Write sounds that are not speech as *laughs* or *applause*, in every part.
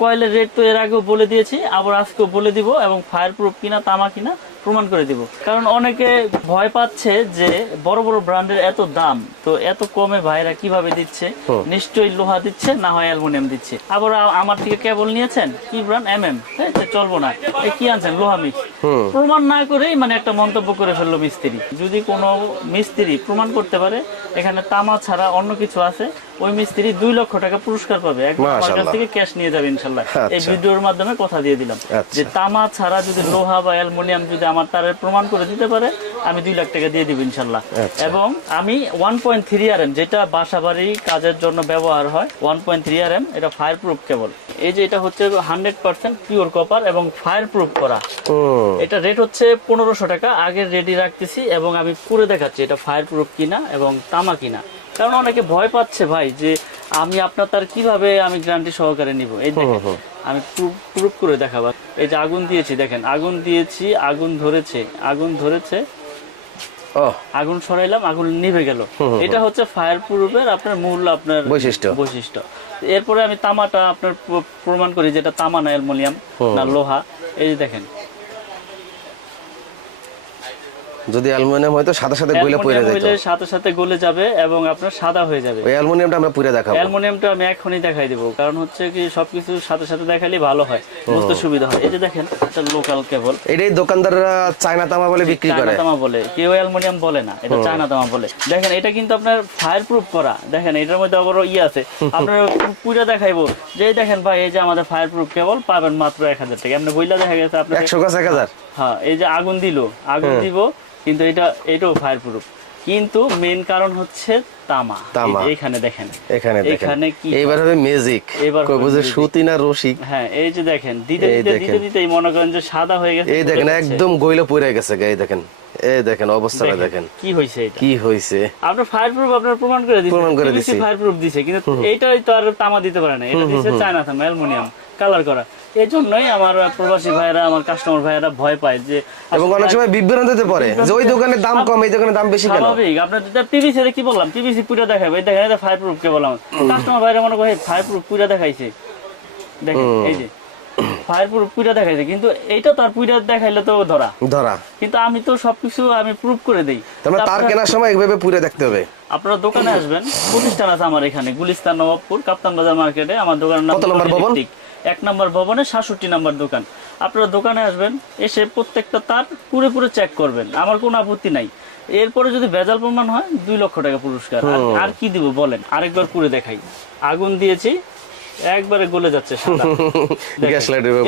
কয়েলের রেট তো এর আগেও বলে দিয়েছি, আবার আজকেও বলে দিব এবং ফায়ার প্রুফ কিনা, তামা কিনা প্রমাণ করে দিব। কারণ অনেকে ভয় পাচ্ছে যে বড় বড় ব্র্যান্ডের এত দাম তো এত কমে ভাইরা কীভাবে দিচ্ছে? নিশ্চয়ই লোহা দিচ্ছে না হয় অ্যালুমিনিয়াম দিচ্ছে। আবার আমার থেকে কেবল নিয়েছেন? কি ব্র্যান্ড? এম এম চলবো না। কি আনছেন? লোহা মিক্স প্রমাণ না করেই মানে একটা মন্তব্য করে ফেলল মিস্ত্রি। যদি কোনো মিস্ত্রি প্রমাণ করতে পারে এখানে তামা ছাড়া অন্য কিছু আছে ওই মিস্ত্রি দুই লক্ষ টাকা পুরস্কার পাবে। মাশাআল্লাহ। থেকে ক্যাশ নিয়ে যাবে ইনশাল্লাহ। এই আচ্ছা। ভিডিওর মাধ্যমে কথা দিয়ে দিলাম। আচ্ছা। যে তামা ছাড়া যদি লোহা বা অ্যালুমিনিয়াম যদি আমার তারের প্রমাণ করে দিতে পারে আমি দুই লাখ টাকা দিয়ে দিব ইনশাল্লাহ। আচ্ছা। এবং আমি one point three R M যেটা বাসা বাড়ি কাজের জন্য ব্যবহার হয় one point three R M এটা ফায়ার প্রুফ কেবল এই যে এটা হচ্ছে হান্ড্রেড পার্সেন্ট পিওর কপার এবং ফায়ার প্রুফ করা এটা রেট হচ্ছে পনেরোশো টাকা আগে রেডি রাখতেছি এবং আমি করে দেখাচ্ছি এটা ফায়ার প্রুফ কিনা এবং তামা কিনা। কারণ অনেকে ভয় পাচ্ছে ভাই যে আমি আপনার তার কীভাবে আমি গ্যারান্টি সহকারে নিব? এই দেখেন আমি প্রুফ করে দেখাবো। এই যে আগুন দিয়েছি দেখেন আগুন দিয়েছি আগুন ধরেছে আগুন ধরেছে। ও আগুন সরাইলাম আগুন নিভে গেল। এটা হচ্ছে ফায়ার প্রুফের আপনার মূল আপনার বৈশিষ্ট্য। বৈশিষ্ট্য। এরপরে আমি তামাটা আপনার প্রমাণ করি যেটা তামা না অ্যালুমিনিয়াম না লোহা। এই যে দেখেন যদি অ্যালুমিনিয়াম হয়তো সাথে সাথে গলে পড়ে যেত সাথে সাথে গলে যাবে এবং আপনার সাদা হয়ে যাবে। ওই অ্যালুমিনিয়ামটা আমরা পুরে দেখাবো। অ্যালুমিনিয়ামটা আমি এখনই দেখাই দিব কারণ হচ্ছে কি সবকিছু সাথে সাথে দেখালে ভালো হয় বুঝতে সুবিধা হয়। এই যে দেখেন এটা লোকাল কেবল এটাই দোকানদাররা চায়না তামা বলে বিক্রি করে। চায়না তামা বলে কেউ অ্যালুমিনিয়াম বলে না এটা চায়না তামা বলে। দেখেন এটা কিন্তু আপনার ফায়ার প্রুফ করা। দেখেন এটার মধ্যে আবার ইয়ে আছে। আপনার পুরো দেখাইবো। যে দেখেন ভাই এই যে আমাদের ফায়ার প্রুফ কেবল পাবেন মাত্র এক হাজার টাকা। এমনি বইলা দেখা গেছে আপনার একশো গাছ এক হাজার। হ্যাঁ এই যে আগুন দিল। আগুন দিব কিন্তু এটা এটাও ফায়ার প্রুফ কিন্তু মেন কারণ হচ্ছে তামা। তামা। এখানে দেখেন। এখানে এখানে কি এইবার হবে ম্যাজিক এবার হবে বুঝে সুতি না রশি হ্যাঁ এই যে দেখেন দিতে দিতে দিতে দিতে মনে করেন যে সাদা হয়ে গেছে এই দেখেন একদম গইলে পড়ে গেছে গা, এই দেখেন। এই দেখেন অবস্থাটা দেখেন কি হয়েছে এটা? কি হয়েছে আপনার ফায়ার প্রুফ আপনার প্রমাণ করে দিচ্ছে প্রমাণ করে দিছি। ফায়ার প্রুফ দিছে কিন্তু এইটাই তো আর তামা দিতে পারে না। এটা দিচ্ছে চায়না তামা অ্যালুমিনিয়াম। কালার করা। এই জন্যই আমার প্রবাসী ভাইয়েরা আমার কাস্টমার ভাইয়েরা ভয় পায় যে এবং অনেক সময় বিভ্রান্তিতে পড়ে যে ওই দোকানের দাম কম এই দোকানের দাম বেশি কেন? স্বাভাবিক। আপনার যেটা পিভিসি কি বললাম? পিভিসি পুরো দেখাবে। এই দেখেন এটা ফায়ার প্রুফ কে বললাম। কাস্টমার ভাইরা মনে করে ফায়ার প্রুফ পুরো দেখাইছে। দেখেন এই যে ফায়ার প্রুফ পুরো দেখাইছে। কিন্তু এইটা তার পুরো দেখাইলে তো ধরা। ধরা। কিন্তু আমি তো সবকিছু আমি প্রুফ করে দেই। তার মানে তার কেনার সময় এইভাবে পুরে দেখতে হবে। আপনারা দোকানে আসবেন। প্রতিষ্ঠান আছে আমার এখানে গুলিস্তান নবাবপুর কাপ্তান বাজার মার্কেটে। আমার দোকানের নাম কত নম্বর ভবন? এক নম্বর ভবনে সাতষট্টি নম্বর দোকান। আপনারা দোকানে আসবেন এসে প্রত্যেকটা তার পুরো পুরো চেক করবেন। আমার কোনো আপত্তি নাই। এরপরে যদি ভেজাল প্রমাণ হয় দুই লক্ষ টাকা পুরস্কার। আর- কি দিব বলেন? আরেকবার পুরে দেখাই। আগুন দিয়েছি একবারে গলে যাচ্ছে *laughs*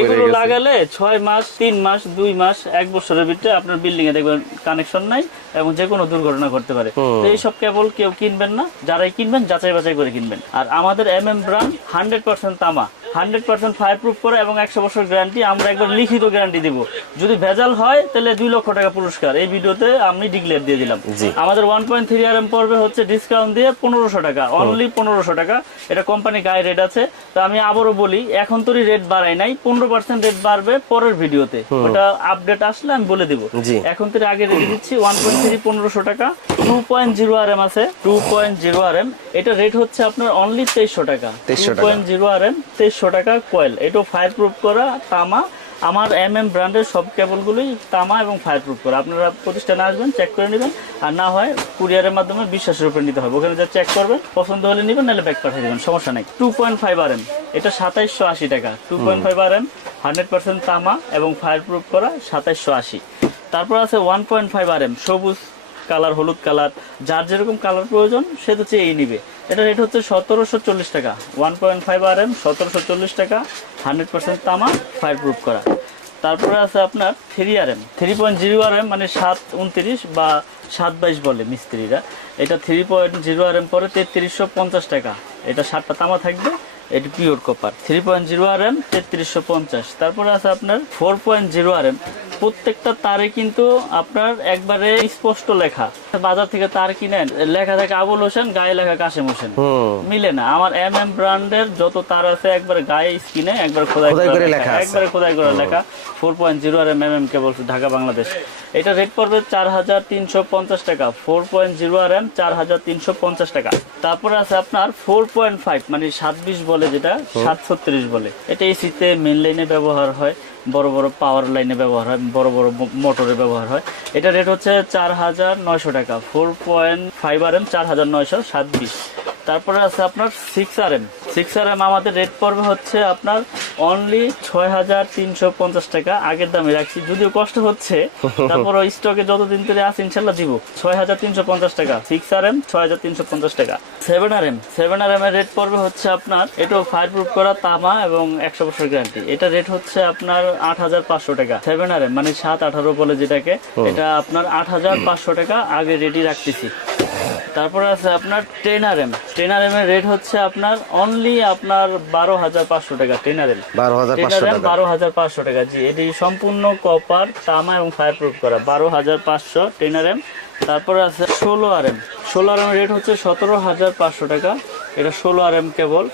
এগুলো লাগালে ছয় মাস তিন মাস দুই মাস এক বছরের ভিতরে আপনার বিল্ডিং এ দেখবেন কানেকশন নাই এবং যে কোনো দুর্ঘটনা ঘটতে পারে। তো এইসব কেবল কেউ কিনবেন না। যারাই কিনবেন যাচাই বাছাই করে কিনবেন। আর আমাদের M M brand hundred percent তামা। হান্ড্রেড পার্সেন্ট ফায়ার প্রুফ করে এবং একশো বছর গ্যারান্টি আমরা একবার লিখিত গ্যারান্টি দিব। যদি ভেজাল হয় তাহলে দুই লক্ষ টাকা পুরস্কার। এই ভিডিওতে আমি ডিক্লেয়ার দিয়ে দিলাম। আমাদের one point three R M পড়বে হচ্ছে ডিসকাউন্ট দিয়ে পনেরোশো টাকা অনলি পনেরোশো টাকা। এটা কোম্পানি গায়ে রেট আছে। তো আমি আবারও বলি এখন তোরই রেট বাড়াই নাই পনেরো পার্সেন্ট রেট বাড়বে পরের ভিডিওতে। ওটা আপডেট আসলে আমি বলে দিব। এখন তোর আগে রেট দিচ্ছি ওয়ান পয়েন্ট থ্রি পনেরোশো টাকা। Two point zero R M আছে two point zero R M এটা রেট হচ্ছে আপনার অনলি তেইশশো টাকা। 2300 পয়েন্ট জিরো আর এম তেইশশো টাকা কয়েল এটা ফায়ার প্রুফ করা তামা। আমার এম এম ব্র্যান্ডের সব কেবলগুলোই তামা এবং ফায়ার প্রুফ করা। আপনারা প্রতিষ্ঠানে আসবেন চেক করে নেবেন। আর না হয় কুরিয়ারের মাধ্যমে বিশ্বাসের উপরে নিতে হবে। ওখানে যা চেক করবেন পছন্দ হলে নেবেন নাহলে ব্যাক পাঠিয়ে দেবেন। সমস্যা নেই। Two point five R M এটা সাতাইশশো আশি টাকা। Two point five R M hundred percent তামা এবং ফায়ার প্রুফ করা সাতাইশশো আশি। তারপর আছে one point five R M সবুজ কালার, হলুদ কালার, যার যেরকম কালার প্রয়োজন, সে তো চেয়েই নিবে। এটা রেট হচ্ছে সতেরোশো চল্লিশ টাকা। One point five R M সতেরোশো চল্লিশ টাকা হান্ড্রেড পার্সেন্ট তামা ফায়ার প্রুফ করা। তারপরে আছে আপনার three R M three point zero R M মানে সাত উনত্রিশ বা সাত বাইশ বলে মিস্ত্রিরা। এটা three point zero R M পরে তেত্রিশশো পঞ্চাশ টাকা। এটা সাতটা তামা থাকবে, এটি pure copper three point zero R M তেত্রিশশো পঞ্চাশ। তারপরে আছে আপনার four point zero R M প্রত্যেকটা তারে কিন্তু আপনার একবারে স্পষ্ট লেখা। বাজার থেকে তার কিনেন লেখা থাকে আবুল হোসেন গায়ে লেখা কাশেম হোসেন। মিলে না। আমার এম এম ব্র্যান্ডের যত তার আছে একবার গায়ে স্কিনে একবার খোদাই করে লেখা। লেখা একবারে খোদাই করে লেখা। Four point zero R M M cable Dhaka Bangladesh. এটা রেট পড়বে চার হাজার তিনশো পঞ্চাশ টাকা। Four point zero R M চার হাজার তিনশো পঞ্চাশ টাকা। তারপরে আছে আপনার ফোর পয়েন্ট ফাইভ মানে সাত বিশ বলে যেটা সাত ছত্রিশ বলে। এটা এসিতে মেন লাইনে ব্যবহার হয়। বড় বড় পাওয়ার লাইনে ব্যবহার হয়, বড় বড় মোটরে ব্যবহার হয়। এটা রেট হচ্ছে চার হাজার নয়শো টাকা four point five R M চার হাজার নয়শো সাত বিশ তারপরে আছে আপনার six R M six R M আমাদের রেট পড়বে হচ্ছে আপনার অনলি ছয় হাজার তিনশো পঞ্চাশ টাকা আগের দামে রাখছি। যদিও কষ্ট হচ্ছে *laughs* তারপর স্টকে যতদিন ধরে আছে ইনশাল্লাহ দিব। ছয় হাজার তিনশো পঞ্চাশ টাকা সিক্স আর এম ছয় হাজার তিনশো পঞ্চাশ টাকা। Seven R M seven R M এর রেট পড়বে হচ্ছে আপনার এটাও ফায়ার প্রুফ করা তামা এবং একশো বছর গ্যারান্টি এটা রেট হচ্ছে আপনার আট হাজার পাঁচশো টাকা। সেভেন আর এম মানে সাত আঠারো বলে যেটাকে এটা আপনার আট হাজার পাঁচশো টাকা আগে রেডি রাখতেছি। তারপরে আছে আপনার ten R M ten R M এর রেট হচ্ছে আপনার অনলি আপনার বারো হাজার পাঁচশো টাকা টেনার এম বারো হাজার পাঁচশো টাকা। বারো হাজার পাঁচশো টাকা জি। এটি সম্পূর্ণ কপার তামা এবং ফায়ার প্রুফ করা বারো হাজার পাঁচশো টেনার এম তারপরে আছে ষোলো আর এম ষোলো আর এম রেট হচ্ছে সতেরো হাজার পাঁচশো টাকা। এটা ষোলো আর এম কেবল।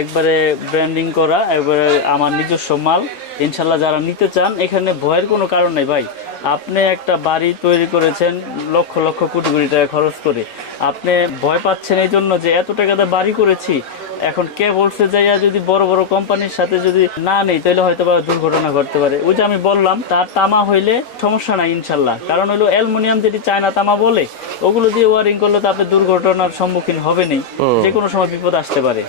একবারে ব্র্যান্ডিং করা একবারে আমার নিজস্ব মাল। ইনশাল্লাহ যারা নিতে চান এখানে ভয়ের কোনো কারণ নেই ভাই। আপনি একটা বাড়ি তৈরি করেছেন লক্ষ লক্ষ কোটি কোটি টাকা খরচ করে। আপনি ভয় পাচ্ছেন এই জন্য যে এত টাকাতে বাড়ি করেছি এখন কে বলছে যাইয়া যদি বড় বড় কোম্পানির সাথে যদি না নেই তাহলে হয়তো বা দুর্ঘটনা ঘটতে পারে। ওই যে আমি বললাম তার তামা হইলে সমস্যা নাই ইনশাল্লাহ। কারণ হলো অ্যালুমিনিয়াম যেটি চায়না তামা বলে ওগুলো দিয়ে ওয়ারিং করলে তো আপনি দুর্ঘটনার সম্মুখীন হবেনই। যে কোনো সময় বিপদ আসতে পারে।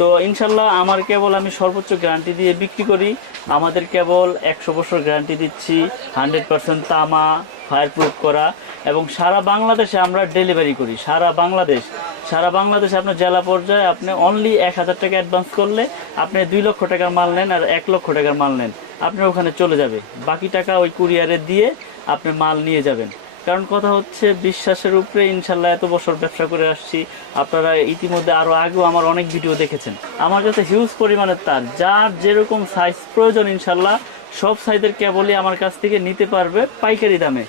তো ইনশাল্লাহ আমার কেবল আমি সর্বোচ্চ গ্যারান্টি দিয়ে বিক্রি করি। আমাদের কেবল একশো বছর গ্যারান্টি দিচ্ছি হান্ড্রেড পার্সেন্ট তামা ফায়ার প্রুফ করা এবং সারা বাংলাদেশে আমরা ডেলিভারি করি, সারা বাংলাদেশ। সারা বাংলাদেশে আপনার জেলা পর্যায়ে আপনি অনলি এক হাজার টাকা অ্যাডভান্স করলে আপনি দুই লক্ষ টাকার মাল নেন আর এক লক্ষ টাকার মাল নেন। আপনি ওখানে চলে যাবে। বাকি টাকা ওই কুরিয়ারে দিয়ে আপনি মাল নিয়ে যাবেন। কারণ কথা হচ্ছে বিশ্বাসের উপরে ইনশাল্লাহ এত বছর ব্যবসা করে আসছি। আপনারা ইতিমধ্যে আরও আগেও আমার অনেক ভিডিও দেখেছেন। আমার কাছে হিউজ পরিমাণের তার। যার যেরকম সাইজ প্রয়োজন ইনশাল্লাহ, সব সাইজের কেবলই আমার কাছ থেকে নিতে পারবে পাইকারি দামে।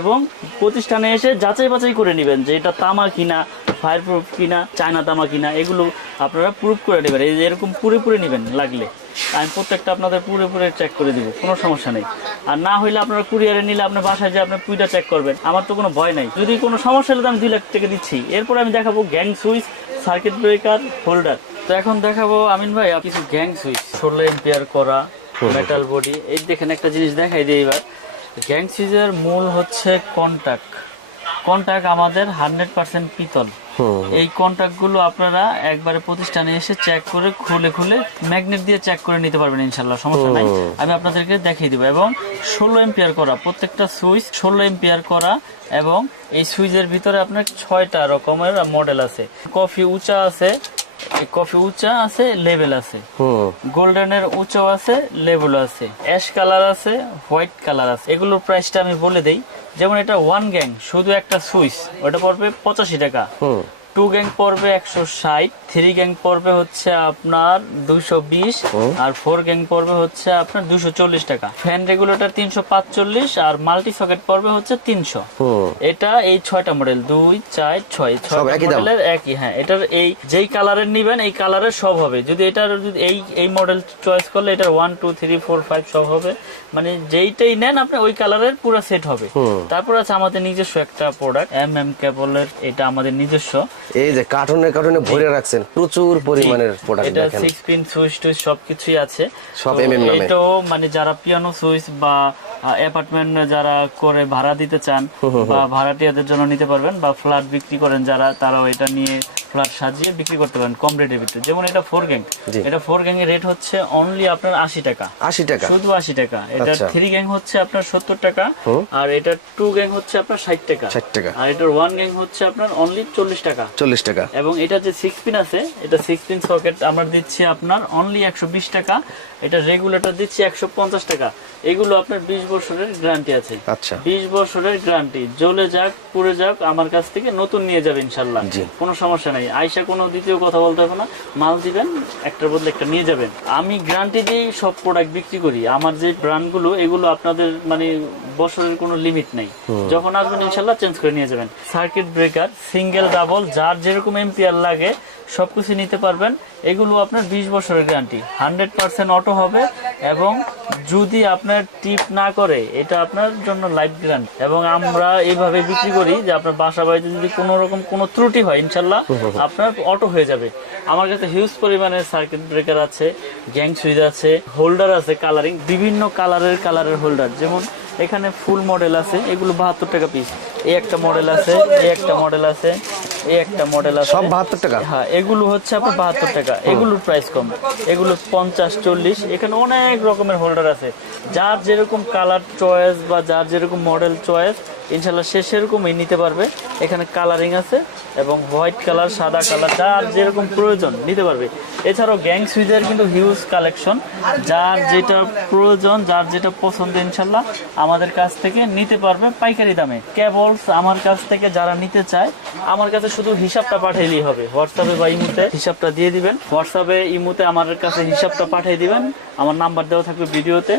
এবং প্রতিষ্ঠানে এসে যাচাই বাছাই করে নেবেন যে এটা তামা কিনা ফায়ার প্রুফ কিনা চায়না তামা কিনা এগুলো আপনারা প্রুফ করে নেবেন। এই যে এরকম পুরে পুরে নেবেন লাগলে। আমি প্রত্যেকটা আপনাদের পুরে পুরে চেক করে দিব কোনো সমস্যা নেই। আর না হইলে আপনারা কুরিয়ারে নিলে আপনার বাসায় যে আপনি পুইটা চেক করবেন আমার তো কোনো ভয় নাই। যদি কোনো সমস্যা হলে আমি দুই লাখ টাকা দিচ্ছি। এরপর আমি দেখাবো gang switch circuit breaker holder তো এখন দেখাবো আমিন ভাই কিছু গ্যাং সুইচ ষোলো এম্পিয়ার করা মেটাল বডি এই দেখেন একটা জিনিস দেখাই দিই এবার। গ্যাং সুইচের মূল হচ্ছে কন্ট্যাক্ট কন্টাক্ট আমাদের হান্ড্রেড পার্সেন্ট পিতল। এই কন্টাক্টগুলো আপনারা একবারে প্রতিষ্ঠানে এসে চেক করে খুলে খুলে ম্যাগনেট দিয়ে চেক করে নিতে পারবেন ইনশাল্লাহ সমস্যা নাই। আমি আপনাদেরকে দেখিয়ে দিব এবং ষোলো এম্পিয়ার করা প্রত্যেকটা সুইচ ষোলো এম্পিয়ার করা এবং এই সুইচের ভিতরে আপনার ছয়টা রকমের মডেল আছে। কফি উঁচা আছে কফি উঁচা আছে লেভেল আছে। গোল্ডেনের উঁচু আছে লেবুল আছে। অ্যাশ কালার আছে হোয়াইট কালার আছে। এগুলোর প্রাইসটা আমি বলে দেই যেমন এটা ওয়ান গ্যাং শুধু একটা সুইচ ওটা পড়বে পঁচাশি টাকা। টু গ্যাং পড়বে একশো ষাট থ্রি গ্যাং পড়বে হচ্ছে আপনার দুশো বিশ আর ফোর গ্যাং পড়বে হচ্ছে আপনার দুশো চল্লিশ টাকা। ফ্যান রেগুলেটর তিনশো পাঁচচল্লিশ আর মাল্টি সকেট পড়বে হচ্ছে তিনশো। এটা এই ছয়টা মডেল দুই চার ছয়। ছয় মডেলের একই হ্যাঁ এটার এই যেই কালারের নিবেন এই কালারের সব হবে। যদি এটার যদি এই এই মডেল চয়েস করলে এটার one two three four five সব হবে। মানে যেইটাই নেন আপনি ওই কালারের পুরো সেট হবে। তারপর আছে আমাদের নিজস্ব একটা প্রোডাক্ট এম এম কেবলের এটা আমাদের নিজস্ব। এই যে কার্টুনে কার্টুনে ভরে রাখছেন প্রচুর পরিমাণের প্রোডাক্ট এটা দেখেন। সিক্স পিন সুইচ টুইচ সবকিছুই আছে। সব MM নামে। এটাও মানে যারা পিয়ানো সুইচ বা অ্যাপার্টমেন্ট যারা করে ভাড়া দিতে চান বা ভাড়াটিয়াদের জন্য নিতে পারবেন বা ফ্ল্যাট বিক্রি করেন যারা তারাও এটা নিয়ে ফ্ল্যাট সাজিয়ে বিক্রি করতে পারেন কম রেটের ভিতরে। যেমন এটা ফোর গ্যাং এটা ফোর গ্যাং এর রেট হচ্ছে অনলি আপনার আশি টাকা। আশি টাকা। শুধু আশি টাকা। এটা আচ্ছা। থ্রি গ্যাং হচ্ছে আপনার সত্তর টাকা আর এটা টু গ্যাং হচ্ছে আপনার ষাট টাকা। ষাট টাকা। আর এটার ওয়ান গ্যাং হচ্ছে আপনার অনলি চল্লিশ টাকা। চল্লিশ টাকা। এবং এটা যে সিক্স পিন আছে এটা সিক্স পিন সকেট আমরা দিচ্ছি আপনার অনলি একশো বিশ টাকা এটা রেগুলেটর দিচ্ছি একশো পঞ্চাশ টাকা। এগুলো আপনার বিশ বছরের গ্যারান্টি আছে। আচ্ছা। বিশ বছরের গ্যারান্টি জ্বলে যাক পুড়ে যাক আমার কাছ থেকে নতুন নিয়ে যাবে ইনশাল্লাহ। কোনো সমস্যা নাই। কোনো দ্বিতীয় কথা বলতে হবে না। মাল দিবেন একটার বদলে একটা নিয়ে যাবেন। আমি গ্যারান্টি দিয়েই সব প্রোডাক্ট বিক্রি করি। আমার যে ব্র্যান্ডগুলো এগুলো আপনাদের মানে বছরের কোনো লিমিট নেই। যখন আসবেন ইনশাল্লাহ চেঞ্জ করে নিয়ে যাবেন। সার্কিট ব্রেকার সিঙ্গেল ডাবল যার যেরকম এম্পিয়ার লাগে, সবকিছু নিতে পারবেন। এগুলো আপনার বিশ বছরের গ্যারান্টি হান্ড্রেড পার্সেন্ট অটো হবে এবং যদি আপনার টিপ না করে, এটা আপনার জন্য লাইফ গ্যারান্টি এবং আমরা এইভাবে বিক্রি করি যে আপনার বাসা বাড়িতে যদি কোনো রকম কোনো ত্রুটি হয়, ইনশাল্লাহ আপনার অটো হয়ে যাবে। আমার কাছে হিউজ পরিমাণে সার্কিট ব্রেকার আছে গ্যাং সুইচ আছে হোল্ডার আছে কালারিং বিভিন্ন কালারের কালারের হোল্ডার যেমন এখানে ফুল মডেল আছে, এগুলো বাহাত্তর টাকা পিস এই একটা মডেল আছে এই একটা মডেল আছে। এই একটা মডেল আছে। সব বাহাত্তর টাকা? হ্যাঁ এগুলো হচ্ছে আপনার বাহাত্তর টাকা। এগুলোর প্রাইস কম। এগুলো পঞ্চাশ চল্লিশ এখানে অনেক রকমের হোল্ডার আছে। যার যেরকম কালার চয়েস বা যার যেরকম মডেল চয়েস ইনশাল্লাহ সে সেরকমই নিতে পারবে। এখানে কালারিং আছে এবং হোয়াইট কালার সাদা কালার যার যেরকম প্রয়োজন নিতে পারবে। এছাড়াও গ্যাং সুইজের কিন্তু হিউজ কালেকশন যার যেটা প্রয়োজন, যার যেটা পছন্দ ইনশাল্লাহ আমাদের কাছ থেকে নিতে পারবে পাইকারি দামে। কেবলস আমার কাছ থেকে যারা নিতে চায়, আমার কাছে শুধু হিসাবটা পাঠাইলেই হবে। হোয়াটসঅ্যাপে বা ইমুতে হিসাবটা দিয়ে দিবেন। হোয়াটসঅ্যাপে ইমুতে আমার কাছে হিসাবটা পাঠিয়ে দিবেন। আমার নাম্বার দেওয়া থাকবে ভিডিওতে।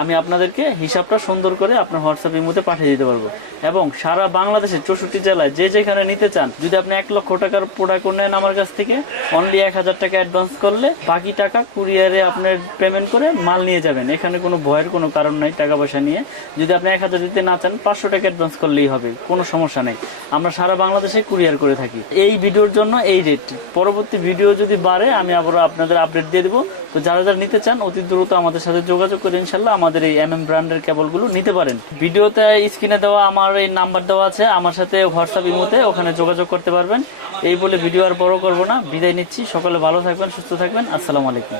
আমি আপনাদেরকে হিসাবটা সুন্দর করে আপনার হোয়াটসঅ্যাপ ইমুতে পাঠিয়ে দিতে পারব। এবং সারা বাংলাদেশের চৌষট্টি জেলায় যে যেখানে নিতে চান, যদি আপনি এক লক্ষ টাকার প্রোডাক্ট নেন আমার কাছ থেকে অনলি এক হাজার টাকা অ্যাডভান্স করলে বাকি টাকা কুরিয়ারে আপনার পেমেন্ট করে মাল নিয়ে যাবেন। এখানে কোনো ভয়ের কোনো কারণ নাই টাকা পয়সা নিয়ে। যদি আপনি এক হাজার দিতে না চান, পাঁচশো টাকা অ্যাডভান্স করলেই হবে, কোনো সমস্যা নেই। আমরা সারা বাংলাদেশে কুরিয়ার করে থাকি। এই ভিডিওর জন্য এই রেট পরবর্তী ভিডিও যদি বাড়ে, আমি আবারও আপনাদের আপডেট দিয়ে দেবো। তো যারা যারা নিতে চান, অতি দ্রুত আমাদের সাথে যোগাযোগ করে ইনশাল্লাহ আমাদের এই এম এম ব্র্যান্ডের কেবলগুলো নিতে পারেন। ভিডিওতে স্ক্রিনে দেওয়া আমার এই নাম্বার দেওয়া আছে, আমার সাথে হোয়াটসঅ্যাপ ইমোতে ওখানে যোগাযোগ করতে পারবেন। এই বলে ভিডিও আর বড় করব না। বিদায় নিচ্ছি। সকলে ভালো থাকবেন, সুস্থ থাকবেন। আসসালামু আলাইকুম।